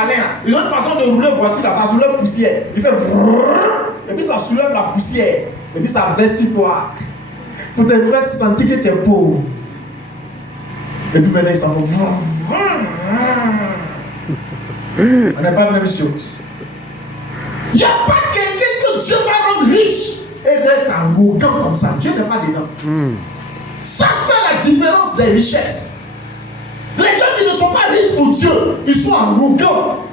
malin. Ils ont une façon de rouler voiture là, ça soulève poussière. Il fait et puis ça soulève la poussière. Et puis ça verse sur toi. Pour te faire sentir que tu es pauvre. Et puis maintenant ils s'en vont. On n'est pas la même chose. Il n'y a pas quelqu'un que Dieu va rendre riche et d'être arrogant comme ça. Dieu n'est pas dedans. Ça fait la différence des richesses. Les gens qui ne sont pas riches pour Dieu, ils sont arrogants.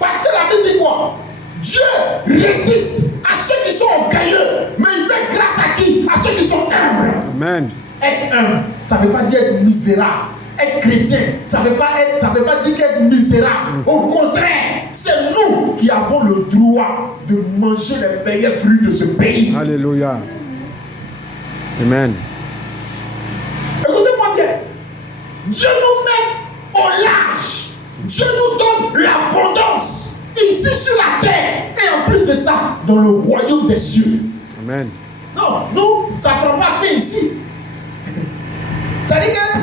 Parce que la Bible dit quoi? Dieu résiste à ceux qui sont orgueilleux, mais il fait grâce à qui? À ceux qui sont humbles. Amen. Être humble, ça ne veut pas dire être misérable. Être chrétien, ça ne veut pas dire être misérable. Au contraire, c'est nous qui avons le droit de manger les meilleurs fruits de ce pays. Alléluia. Amen. Écoutez-moi bien. Dieu nous met au large. Dieu nous donne l'abondance ici sur la terre. Et en plus de ça, dans le royaume des cieux. Amen. Non, nous, ça ne prend pas fait ici. Ça veut dire que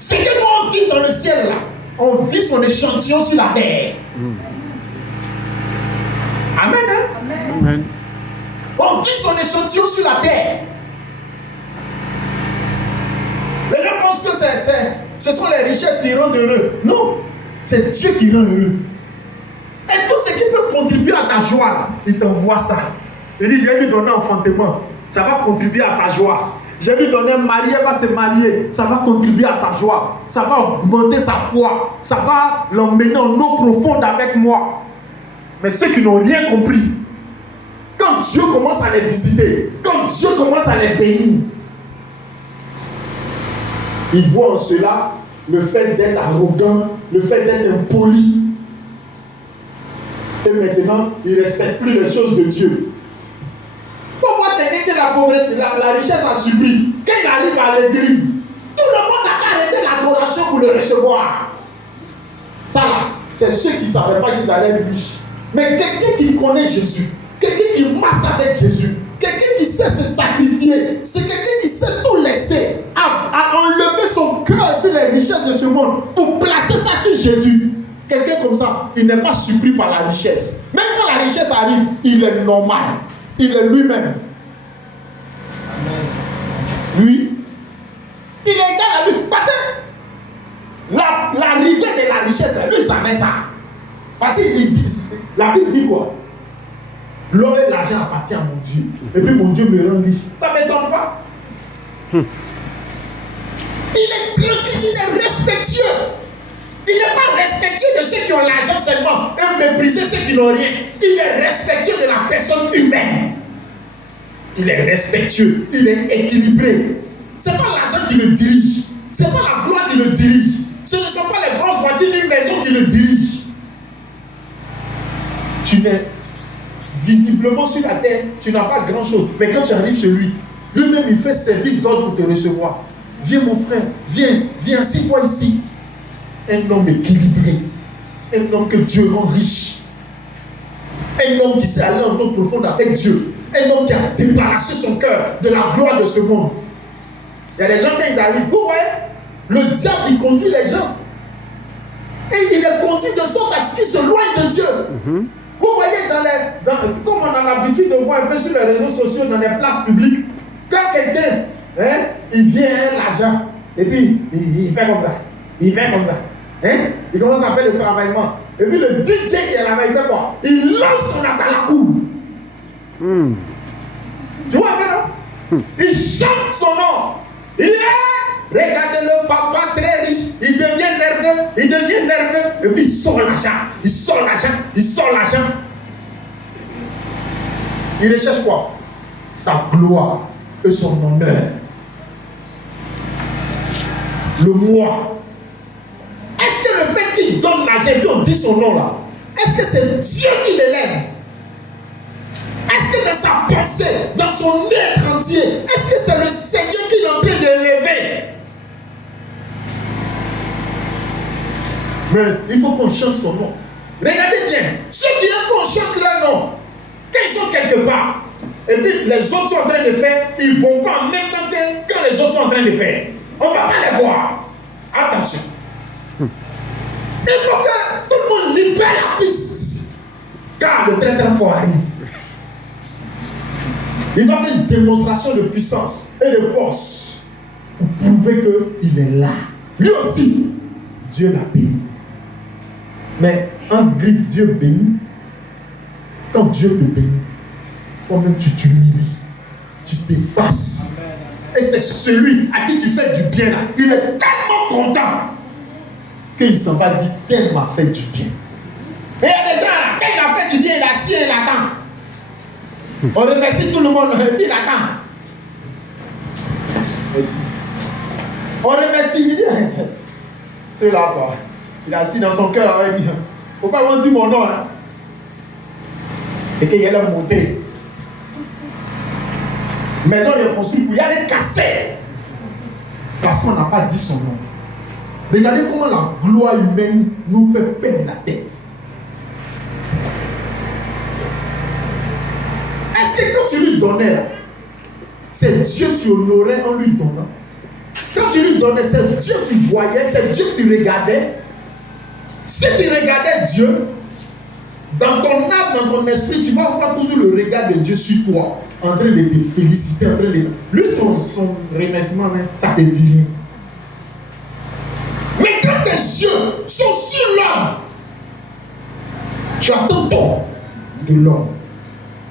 ce que nous on vit dans le ciel là, on vit son échantillon sur la terre. Amen, hein? Amen. On vit son échantillon sur la terre. Les gens pensent que ce sont les richesses qui rendent heureux. Non, c'est Dieu qui rend heureux. Et tout ce qui peut contribuer à ta joie, il t'envoie ça. Il dit, j'ai lui donné un enfantement, ça va contribuer à sa joie. J'ai lui donné un mari, elle va se marier, ça va contribuer à sa joie. Ça va augmenter sa foi. Ça va l'emmener en eau profonde avec moi. Mais ceux qui n'ont rien compris, quand Dieu commence à les visiter, quand Dieu commence à les bénir, ils voient en cela le fait d'être arrogant, le fait d'être impoli. Et maintenant, ils ne respectent plus les choses de Dieu. Il faut voir quelqu'un que la pauvreté, la richesse a subi. Quand il arrive à l'église, tout le monde a arrêté l'adoration pour le recevoir. Ça là, c'est ceux qui ne savaient pas qu'ils allaient être riches. Mais quelqu'un qui connaît Jésus, quelqu'un qui marche avec Jésus, quelqu'un qui sait se sacrifier, c'est quelqu'un qui sait tout laisser, à enlever son cœur sur les richesses de ce monde pour placer ça sur Jésus. Quelqu'un comme ça, il n'est pas surpris par la richesse. Même quand la richesse arrive, il est normal. Il est lui-même. Lui, il est égal à lui. Parce que l'arrivée de la richesse, lui, il savait ça. Parce que la Bible dit quoi? L'or et l'argent appartient à mon Dieu. Et puis mon Dieu me rend riche. Ça ne m'étonne pas. Il est tranquille, il est respectueux. Il n'est pas respectueux de ceux qui ont l'argent seulement et mépriser ceux qui n'ont rien. Il est respectueux de la personne humaine. Il est respectueux, il est équilibré. Ce n'est pas l'argent qui le dirige. Ce n'est pas la gloire qui le dirige. Ce ne sont pas les grosses voitures d'une maison qui le dirigent. Tu n'es visiblement sur la terre, tu n'as pas grand chose. Mais quand tu arrives chez lui, lui-même il fait service d'ordre pour te recevoir. Viens mon frère, viens, assis-toi ici. Un homme équilibré, un homme que Dieu rend riche, un homme qui sait aller en eau profonde avec Dieu, un homme qui a débarrassé son cœur de la gloire de ce monde. Il y a des gens quand ils arrivent, vous voyez, le diable il conduit les gens et il les conduit de sorte à ce qu'ils se loignent de Dieu. Vous voyez, comme on a l'habitude de voir un peu sur les réseaux sociaux, dans les places publiques, quand quelqu'un, il vient l'argent et puis il fait comme ça. Il vient comme ça. Il commence à faire le travaillement. Et puis le DJ qui est là-bas, il fait quoi? Il lance son atalakou. Tu vois bien, non? Il chante son nom. Il est, regardez le papa très riche. Il devient nerveux. Et puis il sort l'argent. Il recherche quoi? Sa gloire et son honneur. Le moi. Est-ce que le fait qu'il donne l'argent et puis on dit son nom là, est-ce que c'est Dieu qui l'élève? Est-ce que dans sa pensée, dans son être entier, est-ce que c'est le Seigneur qui est en train de l'élever? Mais il faut qu'on chante son nom. Regardez bien, ceux qui aiment qu'on chante leur nom, quand ils sont quelque part, et puis les autres sont en train de faire, ils ne vont pas en même temps que quand les autres sont en train de faire. On ne va pas les voir. Attention. Il faut que tout le monde libère là, le très très fort arrive. Il va faire une démonstration de puissance et de force pour prouver qu'il est là. Lui aussi, Dieu l'a béni. Mais en griffe, Dieu bénit. Quand Dieu te bénit, toi-même tu t'humilies, tu t'effaces. Et c'est celui à qui tu fais du bien là. Il est tellement content qu'il s'en va dire tel m'a fait du bien. Et il y a des gens là, quand il a fait du bien, il a assis et il attend. On remercie tout le monde, il attend. Merci. On remercie, il dit, c'est là quoi. Il est assis dans son cœur, il dit, faut pas qu'on dise mon nom là. C'est qu'il y a la montée. Maison est construite pour y aller casser. Parce qu'on n'a pas dit son nom. Regardez comment la gloire humaine nous fait perdre la tête. Est-ce que quand tu lui donnais là, c'est Dieu que tu honorais en lui donnant? Quand tu lui donnais, c'est Dieu que tu voyais, c'est Dieu que tu regardais. Si tu regardais Dieu, dans ton âme, dans ton esprit, tu vas voir toujours le regard de Dieu sur toi, en train de te féliciter, en train de... Lui, son remerciement, ça ne te dit rien. Mais quand tes yeux sont sur l'homme, tu attends tout de l'homme.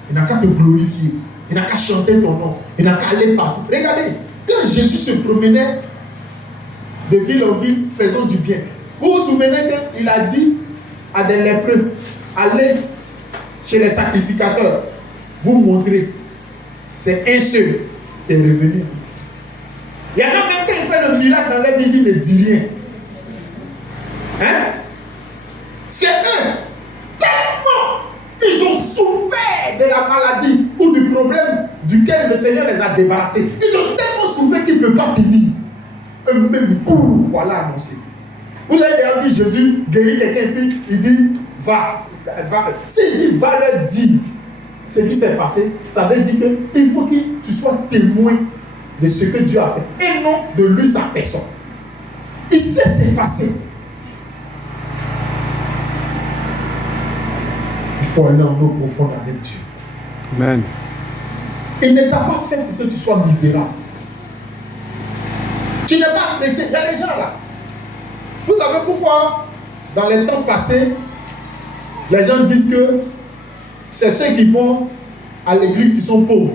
Il n'a qu'à te glorifier, il n'a qu'à chanter ton nom, il n'a qu'à aller partout. Regardez, quand Jésus se promenait de ville en ville faisant du bien, vous vous souvenez qu'il a dit à des lépreux, allez chez les sacrificateurs, vous montrer. C'est un seul qui est revenu. Il y en a même quand il fait le miracle dans les villes, il ne dit rien. Hein? C'est eux. Tellement ils ont souffert de la maladie ou du problème duquel le Seigneur les a débarrassés. Ils ont tellement souffert qu'ils ne peuvent pas tenir. Eux-mêmes, ils courent, voilà annoncé. Vous avez déjà vu Jésus guérir quelqu'un et puis il dit, va. S'il dit, va leur dire ce qui s'est passé, ça veut dire qu'il faut que tu sois témoin de ce que Dieu a fait et non de lui, sa personne. Il sait s'effacer. Il faut aller en eau profonde avec Dieu. Amen. Il ne t'a pas fait pour que tu sois misérable. Tu n'es pas chrétien. Il y a des gens là. Vous savez pourquoi, dans les temps passés, les gens disent que c'est ceux qui vont à l'église qui sont pauvres.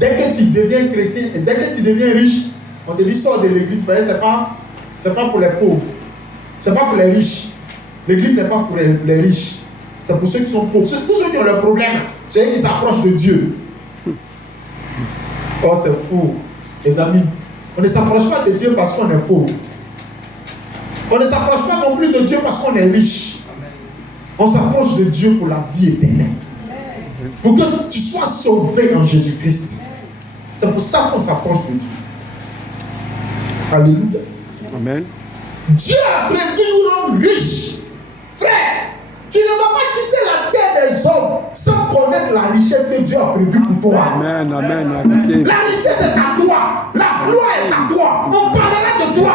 Dès que tu deviens chrétien et dès que tu deviens riche, on te dit sors de l'église. Ce n'est pas pour les pauvres. Ce n'est pas pour les riches. L'église n'est pas pour les riches. C'est pour ceux qui sont pauvres. Tous ceux qui ont leurs problèmes, c'est eux qui s'approchent de Dieu. Oh, c'est faux. Les amis, on ne s'approche pas de Dieu parce qu'on est pauvre. On ne s'approche pas non plus de Dieu parce qu'on est riche. On s'approche de Dieu pour la vie éternelle. Pour que tu sois sauvé en Jésus-Christ. C'est pour ça qu'on s'approche de Dieu. Alléluia. Amen. Dieu a prévu nous rendre riches. Frère, tu ne vas pas quitter la terre des hommes sans connaître la richesse que Dieu a prévue pour toi. Amen, amen. La richesse est à toi. La gloire est à toi. On parlera de toi.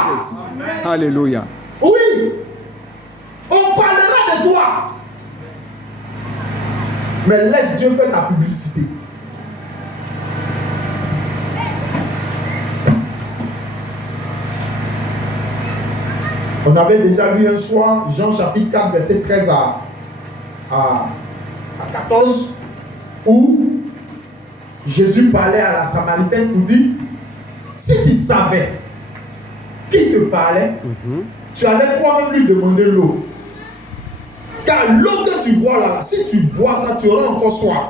Alléluia. Oui. On parlera de toi. Mais laisse Dieu faire ta publicité. On avait déjà lu un soir, Jean chapitre 4, verset 13 à 14, où Jésus parlait à la Samaritaine pour dire, si tu savais qui te parlait, tu allais toi-même lui demander l'eau. Car l'eau que tu bois là, si tu bois ça, tu auras encore soif.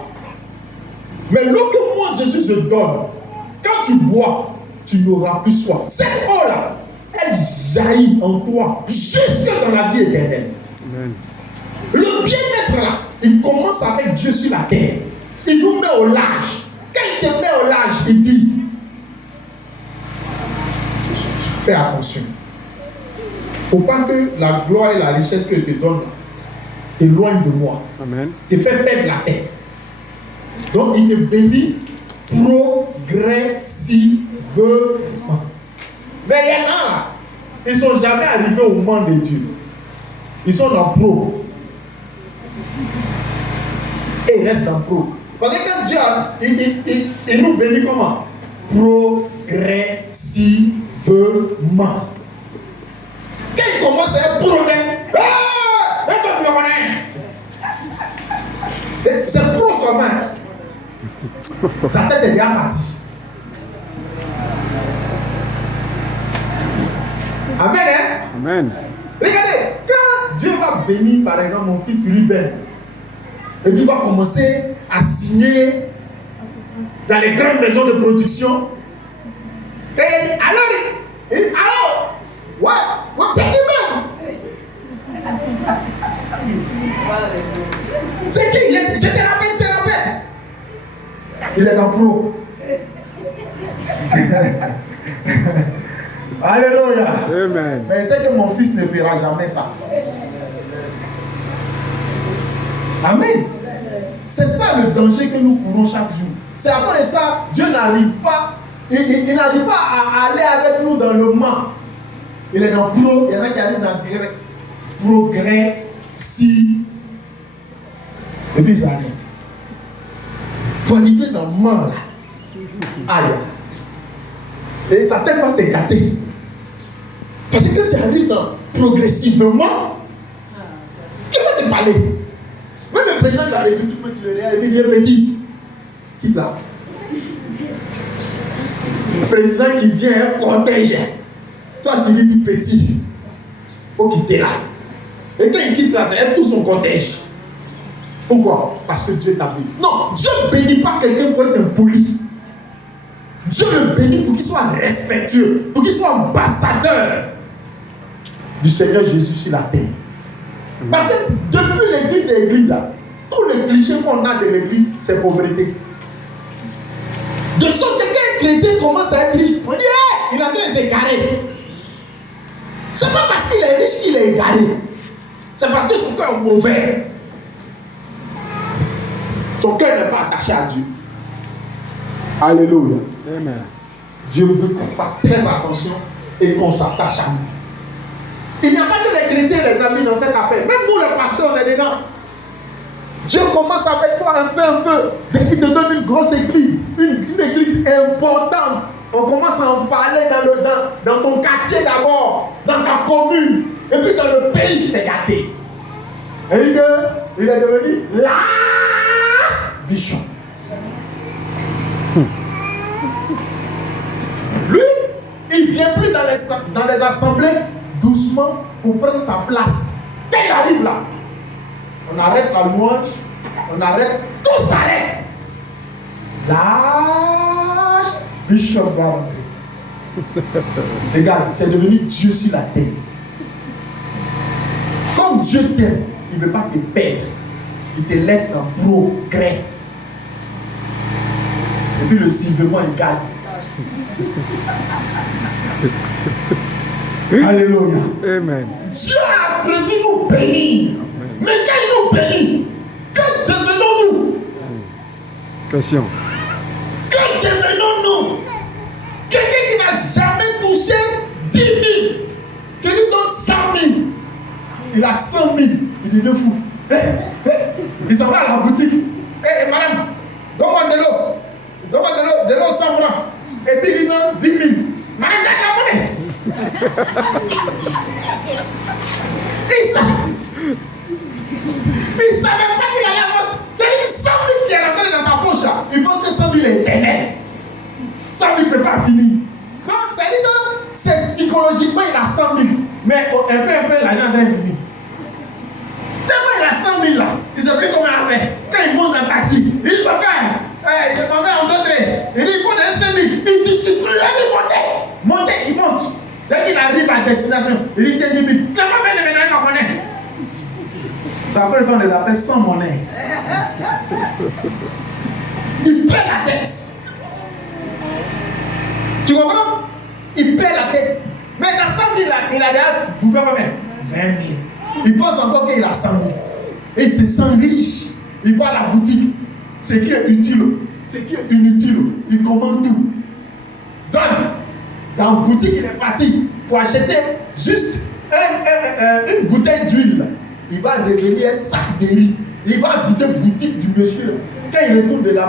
Mais l'eau que moi Jésus je donne, quand tu bois, tu n'auras plus soif. Cette eau là, elle jaillit en toi jusque dans la vie éternelle. Amen. Le bien-être là, il commence avec Dieu sur la terre. Il nous met au large. Quand il te met au large, il dit, fais attention. Il ne faut pas que la gloire et la richesse que je te donne éloigne de moi. Amen. Te fait perdre la tête. Donc il te bénit progressivement. Mais il y en a, ils ne sont jamais arrivés au moment de Dieu. Ils sont en pro. et il reste dans pro. Parce que quand Dieu il nous bénit comment? Progressivement. Quand il commence à être problème, et toi tu me connais. C'est pro seulement. Sa tête est déjà partie. Amen, hein? Amen. Regardez, quand Dieu va bénir, par exemple, mon fils Ruben, et puis il va commencer à signer dans les grandes maisons de production, et il dit, alors, ouais, c'est qui même? C'est qui? Je te rappelle. Il est dans pro. Alléluia. Amen. Mais c'est que mon fils ne fera jamais ça. Amen. C'est ça le danger que nous courons chaque jour. C'est à cause de ça, Dieu n'arrive pas, il n'arrive pas à aller avec nous dans le mal. Il est dans pro, il y en a qui arrivent dans progrès, si, et puis ils arrêtent. Pour arriver dans le mal, aïe. Et ça tellement s'est gâté. Parce que quand tu arrives dans progressivement, qui va te parler? Même le président de la République, tu le regardes et puis il est petit. Quitte là. Le président qui vient un cortège. Toi tu lui dis petit. Il faut quitter là. Et quand il quitte là, c'est tout son cortège. Pourquoi? Parce que Dieu t'a béni. Non, Dieu ne bénit pas quelqu'un pour être impoli. Dieu le bénit pour qu'il soit respectueux, pour qu'il soit ambassadeur du Seigneur Jésus sur la terre. Parce que depuis l'église et l'église, tous les clichés qu'on a de l'église, c'est pauvreté. De sorte que quand un chrétien commence à être riche, on dit hey, il est en train de s'égarer. C'est pas parce qu'il est riche qu'il est égaré. C'est parce que son cœur est mauvais. Son cœur n'est pas attaché à Dieu. Alléluia. Amen. Dieu veut qu'on fasse très attention et qu'on s'attache à nous. Il n'y a pas que les chrétiens, les amis, dans cette affaire. Même nous, les pasteurs, on est dedans. Dieu commence avec toi un peu. Dès qu'il te donne une grosse église, une église importante, on commence à en parler dans ton quartier d'abord, dans ta commune, et puis dans le pays, c'est gâté. Et il est devenu la bishop. Lui, il ne vient plus dans les assemblées doucement pour prendre sa place. Quand il arrive là, on arrête la louange, on arrête, tout s'arrête. Lâche, bishop va rentrer. Regarde, c'est devenu Dieu sur la terre. Comme Dieu t'aime, il ne veut pas te perdre. Il te laisse en progrès. Et puis le civilement, il gagne. Alléluia. Amen. Dieu a prévu nous bénir. Mais quand il nous bénit, que devenons-nous? Question. Que devenons-nous? Quelqu'un qui n'a jamais touché 10 000, tu lui donnes 100 000. Il a 100 000. Il devient fou. Il s'en va à la boutique. Madame, donne-moi de l'eau. Donne-moi de l'eau 100 francs. Et puis il lui donne 10 000. Madame, donne la monnaie. Il savait pas qu'il allait avoir. C'est une 100 000 qui est rentrée dans sa poche là. Il pense que 100 000 est éternel. 100 000 ne peut pas finir. Donc ça dit que c'est psychologiquement il a 100 000. Mais un peu l'argent est fini. Tellement il a 100 000 là. Il ne sait plus comment faire. Quand il monte dans le taxi, il dit chauffeur, je t'en vais en d'autres. Il dit il faut donner 5 000. Il dit c'est plus là, il monte. Il monte. Dès qu'il arrive à destination, il dit tiens 10 000. Comment faire de ménages en monnaie? Ça après ça on les appelle sans monnaie. Il perd la tête. Tu comprends? Il perd la tête. Mais dans 100 000 là, il a déjà bouffé combien? 20 000. Il pense encore qu'il a 100 000. Et il se sent riche. Il va à la boutique. Ce qui est utile, ce qui est inutile, il commande tout. Donc, dans la boutique, il est parti pour acheter juste une bouteille d'huile. Il va revenir un sac de riz. Il va vider boutique du monsieur. Quand il retourne de là,